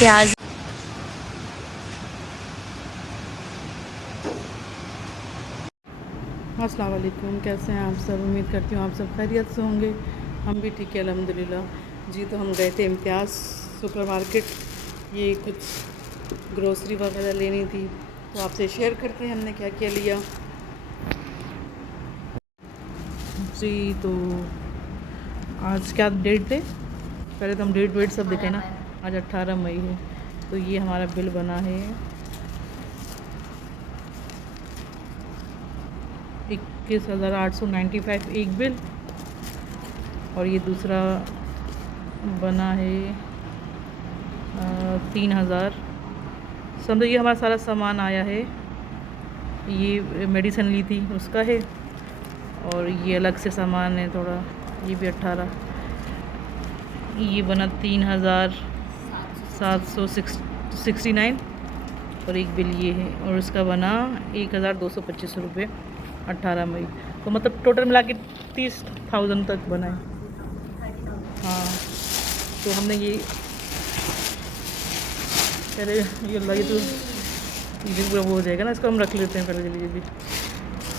प्याज। अस्सलाम वालेकुम, कैसे हैं आप सब। उम्मीद करती हूँ आप सब खैरियत से होंगे। हम भी ठीक है अल्हम्दुलिल्लाह जी। तो हम गए थे इम्तियाज़ सुपरमार्केट, ये कुछ ग्रोसरी वगैरह लेनी थी, तो आपसे शेयर करते हैं हमने क्या क्या लिया जी। तो आज क्या डेट है, पहले तो हम डेट सब देखें ना। आज 18 मई है। तो ये हमारा बिल बना है 21,895 एक बिल, और ये दूसरा बना है 3,000। समझो ये हमारा सारा सामान आया है। ये मेडिसिन ली थी उसका है, और ये अलग से सामान है थोड़ा, ये भी 18। ये बना 3,769, और एक बिल ये है, और इसका बना 1,225 रुपये 18 मई। तो मतलब टोटल मिला के 30,000 तक बना है। हाँ, तो हमने ये पहले ये लगी तो ये पूरा वो हो जाएगा ना, इसको हम रख लेते हैं पहले जल्दी जल्दी।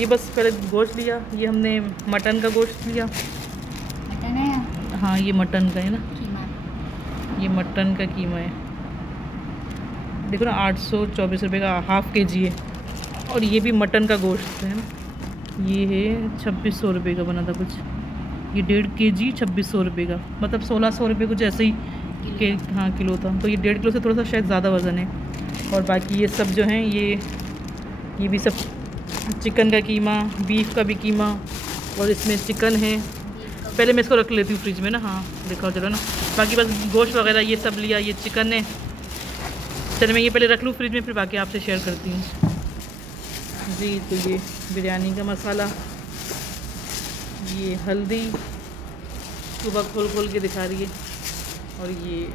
ये बस पहले गोश्त लिया, ये हमने मटन का गोश्त लिया। मटन है? हाँ, ये मटन का है ना, कीमा। ये मटन का कीमा है। देखो ना, 824 रुपये का हाफ़ KG है। और ये भी मटन का गोश्त है ना, ये है 2600 रुपये का बना था कुछ। ये 1.5 KG 2600 रुपये का, मतलब 1600 रुपये कुछ ऐसे ही के। हाँ, किलो था। तो ये 1.5 किलो से थोड़ा सा शायद ज़्यादा वज़न है। और बाकी ये सब जो हैं, ये भी सब चिकन का कीमा, बीफ का भी कीमा, और इसमें चिकन है। पहले मैं इसको रख लेती हूँ फ्रिज में ना। हाँ, दिखाओ चलो ना। बाकी बस गोश्त वगैरह ये सब लिया, ये चिकन है। चलो मैं ये पहले रख लूँ फ्रिज में, फिर बाकी आपसे शेयर करती हूँ जी। तो ये बिरयानी का मसाला, ये हल्दी सुबह खोल खोल के दिखा रही है, और ये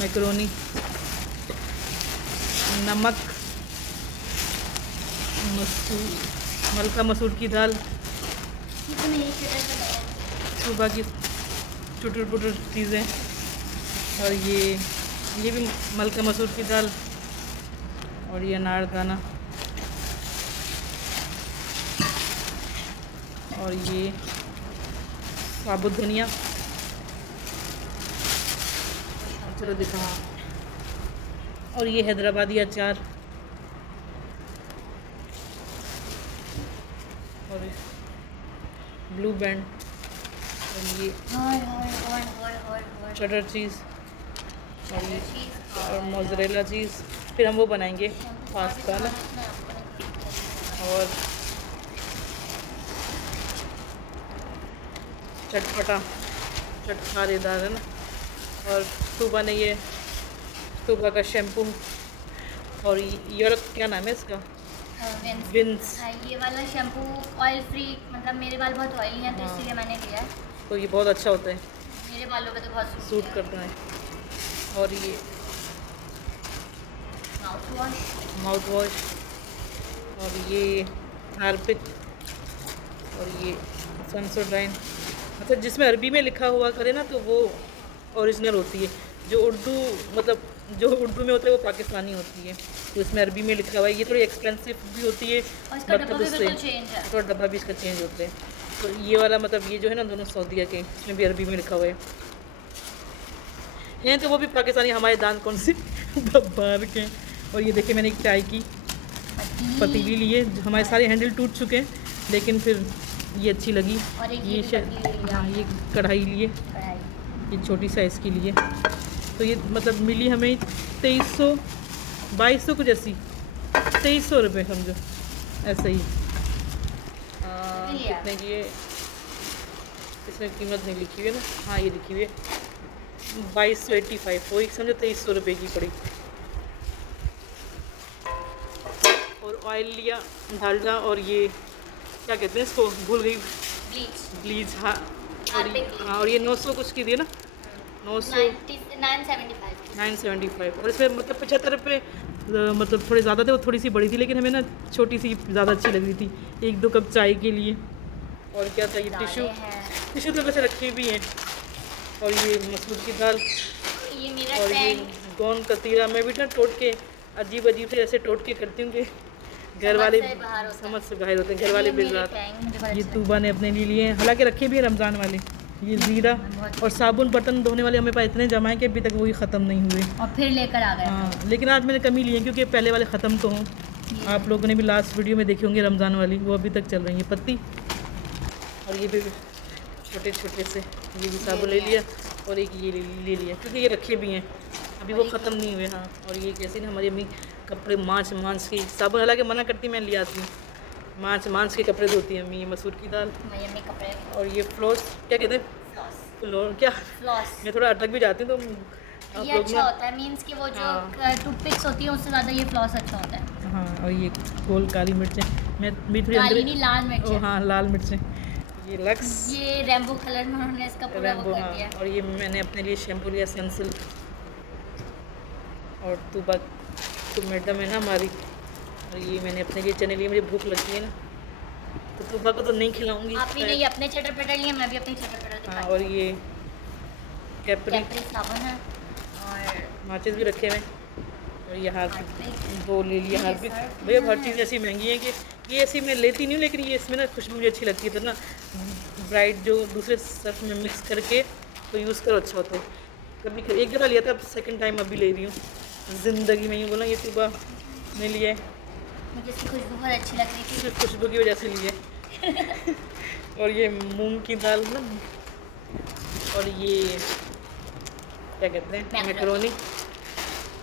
मैकरोनी, नमक, मलका मसूर की दाल, सुबह की टुटर पुटर चीज़ें, और ये भी मलका मसूर की दाल, और ये अनारदाना, और ये साबुत धनिया। चलो दिखा। और ये हैदराबादी अचार, और ब्लू बैंड, और ये चटर चीज़, और मोज़रेला चीज़। फिर हम वो बनाएंगे पास्ता ना, और चटखारेदार है ना। और सुबह ने ये सुबह का शैम्पू, और ये क्या नाम है इसका, विंस। ये वाला शैम्पू ऑयल फ्री, मतलब मेरे बाल बहुत ऑयली हैं तो हाँ, इसलिए मैंने लिया है। तो ये बहुत अच्छा होता है, मेरे बालों पे तो बहुत सूट करता है। और ये माउथ वॉश, और ये हार्पिक, और ये सनसोडाइन। मतलब जिसमें अरबी में लिखा हुआ करे ना, तो वो ओरिजिनल होती है। जो उर्दू मतलब जो उर्दू में होता है वो पाकिस्तानी होती है। तो इसमें अरबी में लिखा हुआ है। ये थोड़ी एक्सपेंसिव भी होती है, मतलब उससे थोड़ा डब्बा भी इसका चेंज होता है। तो ये वाला मतलब ये जो है ना, दोनों सऊदीया के, इसमें भी अरबी में लिखा हुआ है तो वो भी पाकिस्तानी, हमारे दान कौन से बाहर के। और ये देखिए, मैंने एक चाय की पतीली ली है। हमारे सारे हैंडल टूट चुके हैं, लेकिन फिर ये अच्छी लगी। और एक ये हाँ, ये कढ़ाई लिए, ये छोटी साइज़ की लिए। तो ये मतलब मिली हमें 2300 2200 कुछ ऐसी, 2300 रुपये समझो, ऐसे ही। कितने की है, इसमें कीमत नहीं लिखी हुई है ना। हाँ, ये लिखी हुई है 2285, वही समझो 2300 रुपये की पड़ी। और ऑयल लिया, डालडा, और ये क्या कहते हैं इसको, भूल गई, ब्लीच। हाँ, और ये 900 कुछ की थी ना, 975। और इसमें मतलब 75 रुपये मतलब थोड़े ज़्यादा थे, वो थोड़ी सी बड़ी थी, लेकिन हमें ना छोटी सी ज़्यादा अच्छी लग रही थी, 1-2 कप चाय के लिए। और क्या चाहिए, टिशू तो वैसे रखे भी हैं। और ये मसूर की दाल, ये मेरा और ये कौन कतीरा, मैं भी ना टोट के अजीब अजीब से ऐसे टोट के करती हूँ कि घर वाले समझ से बाहर होते हैं, घर वाले बेजार। ये तूबा ने अपने लिए लिए हैं, हालांकि रखे भी हैं रमज़ान वाले। ये ज़ीरा और साबुन बर्तन धोने वाले हमें पास इतने जमा हैं कि अभी तक वही ख़त्म नहीं हुए और फिर लेकर आ गए। हाँ, लेकिन आज मैंने कमी लिए क्योंकि पहले वाले ख़त्म तो हों। आप लोगों ने भी लास्ट वीडियो में देखे होंगे रमज़ान वाली, वो अभी तक चल रही है पत्ती। और ये भी छोटे छोटे से ये भी साबुन ले लिया और एक ये ले लिया क्योंकि ये रखे भी हैं, अभी वो ख़त्म नहीं हुए। हाँ, और ये कैसे ना हमारी अम्मी कपड़े मांस के साबुन, हालांकि मना करती मैं ले आती हूँ, मांस के कपड़े धोती हैं अम्मी। ये मसूर की दाल कपड़े और ये फ्लॉस, क्या कहते हैं फ्लोर, क्या फ्लॉस, मैं थोड़ा अटक भी जाती हूँ तो ये अच्छा होता है, मीन्स कि वो जो टूथपिक्स होती है उससे ज़्यादा ये फ्लॉस अच्छा होता है। हाँ, और ये गोल काली मिर्चें, मैं थोड़ी काली नहीं, लाल मिर्च। हाँ, लाल मिर्चें। ये लक्स, ये रेम्बो कलर में उन्होंने इसका पूरा वो कर दिया। और ये मैंने अपने लिए शैम्पू लिया सेंसिल। और तूबा तो मैडम है ना हमारी, और ये मैंने अपने लिए चने लिए, मुझे भूख लगती है ना तो तूबा को तो नहीं खिलाऊंगी। आपने ये अपने चटर पटर लिए, मैं भी अपने चटर पटर। हाँ, और ये कैपरी साबुन है और माचिस भी रखे हुए। और ये हार्पिक वो ले लिया। हार्पिक भैया हर चीज़ ऐसी महंगी है कि ये ऐसी मैं लेती नहीं हूँ, लेकिन ये इसमें ना खुशबू मुझे अच्छी लगती है, तो ना ब्राइट जो दूसरे सर्फ में मिक्स करके तो यूज़ करो, अच्छा होता है। कभी एक दफ़ा लिया था, अब सेकंड टाइम अभी ले रही हूँ ज़िंदगी में। यूँ बोला ये सुबह ने लिया है, मुझे इसकी खुशबू बहुत अच्छी लग रही थी, खुशबू की वजह से लिए। और ये मूंग की दाल ना, और ये क्या कहते हैं मैकरोनी,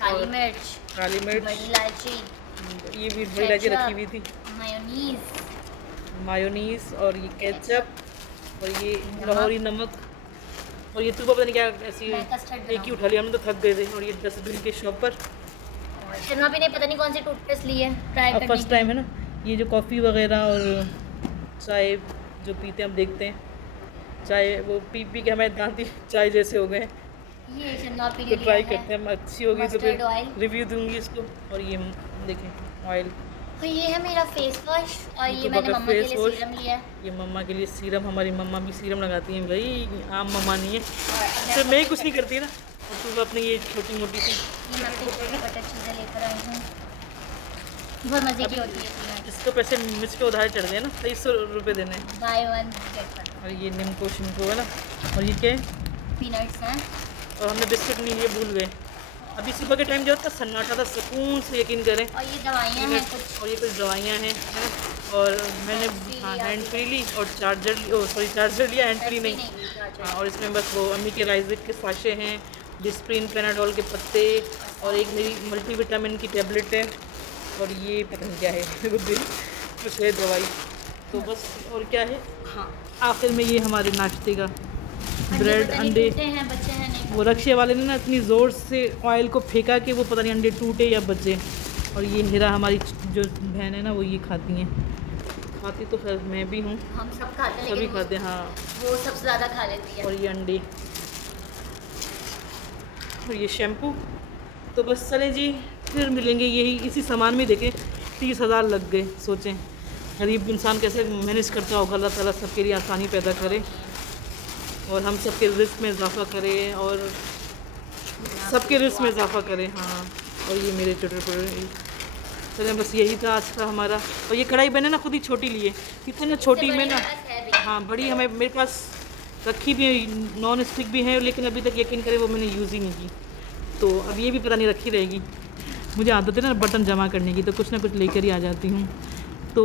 काली मिर्च, बड़ी इलायची, ये भी बड़ी इलायची रखी हुई थी, मायोनीज और ये केचप और ये लाहौरी नमक। और ये तुबा पता नहीं क्या ऐसी एक ही उठा लिया, हम तो थक गए थे। और ये डस्टबिन के शॉप पर शर्मा भी नहीं, पता नहीं कौन सी टूथपेस्ट ली है, ट्राई करने फर्स्ट टाइम है ना। ये जो कॉफ़ी वगैरह और चाय जो पीते हैं, हम देखते हैं चाय वो पी पी के हमारे दांत ही चाय जैसे हो गए। ये शर्मा पी तो ट्राई करते हैं, हम अच्छी होगी तो फिर ऑयल रिव्यू दूंगी इसको। और ये देखें ऑयल, और ये है मेरा फेस वॉश, और ये मैंने मम्मा के लिए सीरम लिया है। ये मम्मा के लिए सीरम, हमारी मम्मा भी सीरम लगाती हैं भाई, आम मम्मा नहीं है, सिर्फ मैं ही कुछ नहीं करती ना। और सुबह अपने ये छोटी मोटी सी चीज़ें लेकर आई हूँ, बहुत मज़े की होती है। इसको पैसे मिर्च के उधार चढ़ गए ना, 2300 रुपये देने हैं, बाय वन गेट वन। और ये निम्को शिमको है ना। और ये क्या है, पीनट्स हैं। और हमने बिस्किट नहीं लिए, भूल गए। अभी सुबह के टाइम जो था सन्नाटा था, सुकून से यकीन करें। और ये दवाइयाँ हैं कुछ, और ये कुछ दवाइयाँ हैं, है ना। और मैंने हाँ हैंड फ्री ली और चार्जर लिया, हैंड फ्री नहीं। हाँ, और इसमें बस वो अम्मी के राइजिक के साशे हैं, डिस्प्रिन पेनाडोल के पत्ते, और एक मेरी मल्टीविटामिन की टैबलेट है, और ये पता नहीं क्या है कुछ है दवाई। तो बस और क्या है, हाँ आखिर में ये हमारे नाश्ते का ब्रेड अंडे हैं, बच्चे हैं नहीं। वो रक्शे वाले ने ना इतनी ज़ोर से ऑयल को फेंका कि वो पता नहीं अंडे टूटे या बचे। और ये हीरा हमारी जो बहन है ना वो ये खाती हैं, खाती तो खैर मैं भी हूँ, हम सब खाते हैं, सभी खाते हैं। हाँ, वो सबसे ज़्यादा खा लेती है। और ये अंडे और ये शैम्पू। तो बस चलें जी, फिर मिलेंगे यही इसी सामान में। देखें 30,000 लग गए, सोचें गरीब इंसान कैसे मैनेज करता होगा। अल्लाह ताला सबके लिए आसानी पैदा करे और हम सबके रिस्क में इजाफा करें और सबके रिस्क में इजाफा करें। हाँ, और ये मेरे छोटे चलें, बस यही था आज का हमारा। और ये कढ़ाई मैंने ना खुद ही छोटी ली है, कितने ना छोटी में ना, हाँ बड़ी हमें मेरे पास रखी भी है, नॉन स्टिक भी है, लेकिन अभी तक यकीन करें वो मैंने यूज़ ही नहीं की। तो अब ये भी पता नहीं रखी रहेगी। मुझे आदत है ना बर्तन जमा करने की, तो कुछ ना कुछ लेकर ही आ जाती हूँ। तो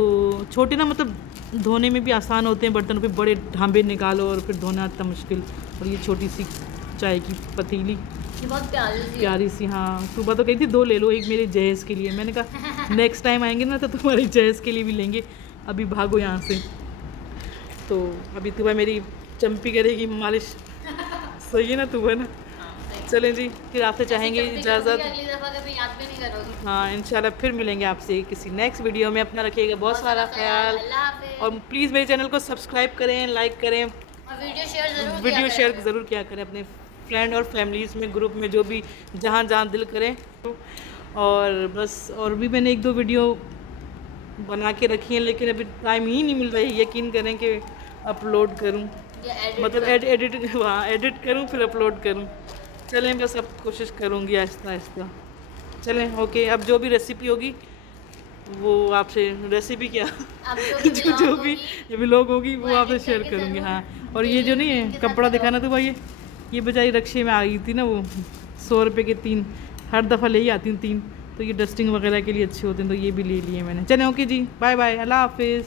छोटे ना मतलब धोने में भी आसान होते हैं बर्तन, फिर बड़े ढांबे निकालो और फिर धोना इतना मुश्किल। और ये छोटी सी चाय की पतीली, ये बहुत प्यारी सी। हाँ, सुबह तो कही थी 2 ले लो, एक मेरे जहेज़ के लिए। मैंने कहा नेक्स्ट टाइम आएंगे ना तो तुम्हारी जहेज़ के लिए भी लेंगे, अभी भागो यहाँ से। तो अभी सुबह मेरी चंपी करेगी मालिश, सही है ना सुबह ना। चलें जी, फिर आपसे चाहेंगे इजाज़त। अगली दफ़ा कभी याद भी नहीं करोगी। हाँ, इंशाल्लाह फिर मिलेंगे आपसे किसी नेक्स्ट वीडियो में। अपना रखिएगा बहुत सारा ख्याल, और प्लीज़ मेरे चैनल को सब्सक्राइब करें, लाइक करें, और वीडियो शेयर ज़रूर किया करें अपने फ्रेंड और फैमिलीज़ में, ग्रुप में, जो भी जहाँ जहाँ दिल करें। और बस, और भी मैंने 1-2 वीडियो बना के रखी हैं, लेकिन अभी टाइम ही नहीं मिल रहा है। यकीन करें कि अपलोड करूँ, मतलब एडिट करूँ फिर अपलोड करूँ। चलें बस अब कोशिश करूँगी आहिस्ता आहिस्ता। चलें ओके, अब जो भी रेसिपी होगी वो आपसे, रेसिपी क्या अब जो भी जो vlog भी होगी, व्लॉग होगी वो वो आपसे edit शेयर करके करूँगी। ज़रूर हाँ, और ये जो नहीं उनके है साथ कपड़ा करो। दिखाना तो भाई, ये बेचारी रक्शे में आ गई थी ना, वो 100 रुपये के 3 हर दफ़ा ले ही आती हूँ 3, तो ये डस्टिंग वगैरह के लिए अच्छे होते हैं, तो ये भी ले लिए मैंने। चलें ओके जी, बाय बाय, अल्लाह हाफिज़।